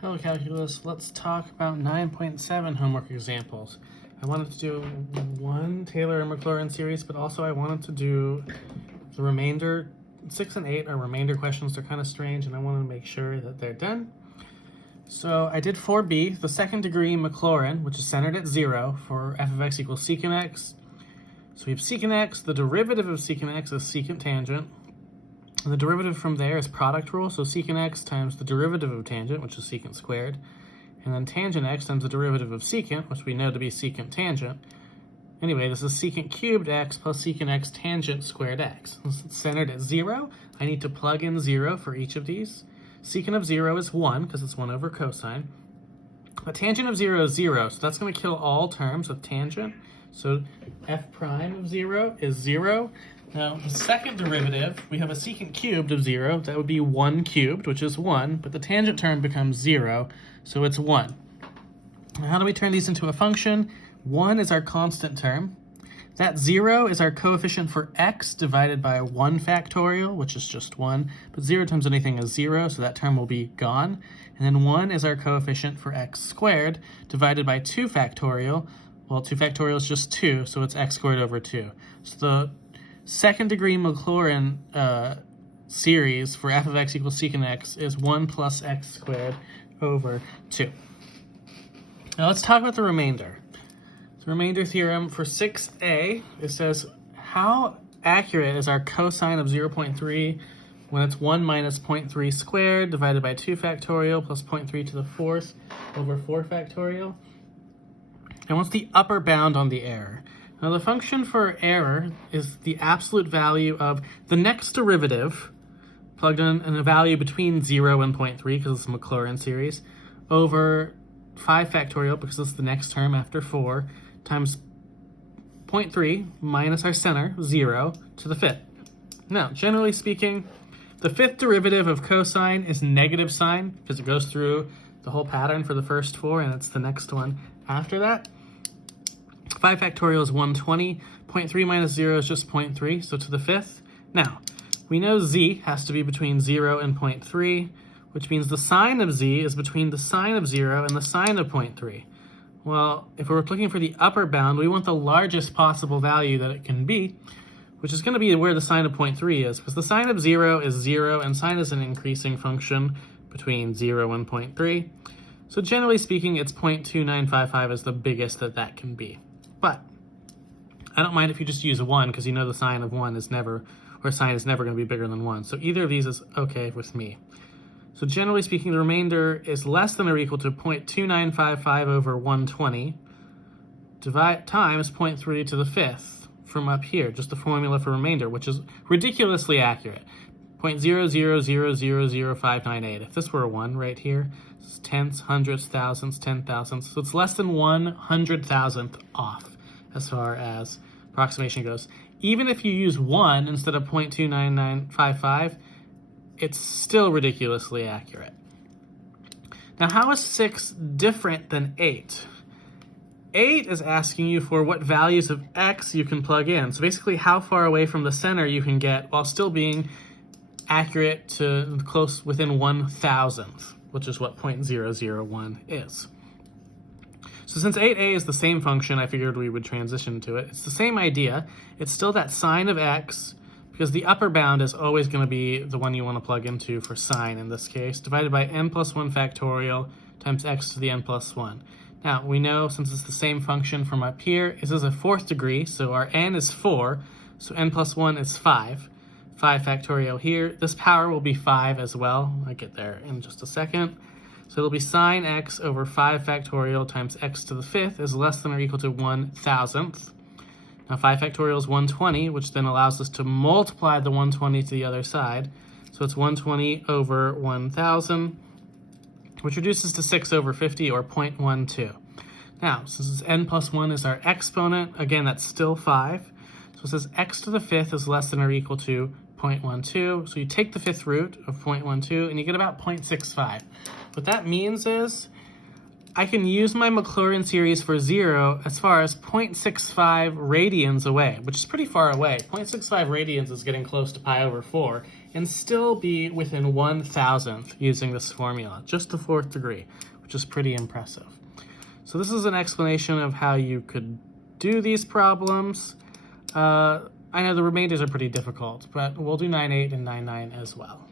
Hello Calculus, let's talk about 9.7 homework examples. I wanted to do one Taylor and Maclaurin series, but also I wanted to do the remainder. 6 and 8 are remainder questions. They're kind of strange and I want to make sure that they're done. So I did 4b, the second degree Maclaurin, which is centered at 0 for f of x equals secant x. So we have secant x, the derivative of secant x is secant tangent. And the derivative from there is product rule, so secant x times the derivative of tangent, which is secant squared, and then tangent x times the derivative of secant, which we know to be secant tangent. Anyway, this is secant cubed x plus secant x tangent squared x. Since it's centered at 0, I need to plug in 0 for each of these. Secant of 0 is 1, because it's 1 over cosine. But tangent of 0 is 0, so that's going to kill all terms with tangent. So f prime of 0 is 0. Now, the second derivative, we have a secant cubed of 0. That would be 1 cubed, which is 1, but the tangent term becomes 0, so it's 1. Now, how do we turn these into a function? 1 is our constant term. That 0 is our coefficient for x divided by 1 factorial, which is just 1. But 0 times anything is 0, so that term will be gone. And then 1 is our coefficient for x squared divided by 2 factorial. Well, 2 factorial is just 2, so it's x squared over 2. So the second degree Maclaurin series for f of x equals secant x is 1 plus x squared over 2. Now let's talk about the remainder. The remainder theorem for 6a, it says, how accurate is our cosine of 0.3 when it's 1 minus 0.3 squared divided by 2 factorial plus 0.3 to the 4th over 4 factorial? And what's the upper bound on the error? Now the function for error is the absolute value of the next derivative, plugged in a value between 0 and 0.3 because it's a Maclaurin series, over 5 factorial because it's the next term after 4, times 0.3 minus our center, 0, to the 5th. Now, generally speaking, the 5th derivative of cosine is negative sign because it goes through the whole pattern for the first 4 and it's the next one after that. 5 factorial is 120. 0.3 minus 0 is just 0.3, so to the 5th. Now, we know z has to be between 0 and 0.3, which means the sine of z is between the sine of 0 and the sine of 0.3. Well, if we're looking for the upper bound, we want the largest possible value that it can be, which is going to be where the sine of 0.3 is, because the sine of 0 is 0, and sine is an increasing function between 0 and 0.3. So generally speaking, it's 0.2955 is the biggest that can be. But I don't mind if you just use 1 because you know the sine of 1 is never, or sine is never going to be bigger than 1. So either of these is okay with me. So generally speaking, the remainder is less than or equal to 0.2955 over 120 times 0.3 to the 5th from up here, just the formula for remainder, which is ridiculously accurate. 0.0000598. If this were a 1 right here, it's tenths, hundredths, thousandths, 10,000ths. So it's less than 1/100,000th off as far as approximation goes. Even if you use 1 instead of 0.29955, it's still ridiculously accurate. Now, how is 6 different than 8? 8 is asking you for what values of x you can plug in. So basically how far away from the center you can get while still being accurate to close within 1,000th, which is what 0.001 is. So since 8a is the same function, I figured we would transition to it. It's the same idea. It's still that sine of x, because the upper bound is always going to be the one you want to plug into for sine in this case, divided by n plus 1 factorial times x to the n plus 1. Now, we know since it's the same function from up here, this is a 4th degree, so our n is 4, so n plus 1 is 5. 5 factorial here. This power will be 5 as well. I'll get there in just a second. So it'll be sine x over 5 factorial times x to the 5th is less than or equal to 1,000th. Now 5 factorial is 120, which then allows us to multiply the 120 to the other side. So it's 120 over 1,000, which reduces to 6 over 50, or 0.12. Now, since n plus 1 is our exponent, again, that's still 5. So it says x to the 5th is less than or equal to 0.12. So you take the 5th root of 0.12 and you get about 0.65. What that means is I can use my Maclaurin series for 0 as far as 0.65 radians away, which is pretty far away. 0.65 radians is getting close to pi over 4, and still be within 1,000th using this formula, just the fourth degree, which is pretty impressive. So this is an explanation of how you could do these problems. I know the remainders are pretty difficult, but we'll do 9, 8, and 9, 9 as well.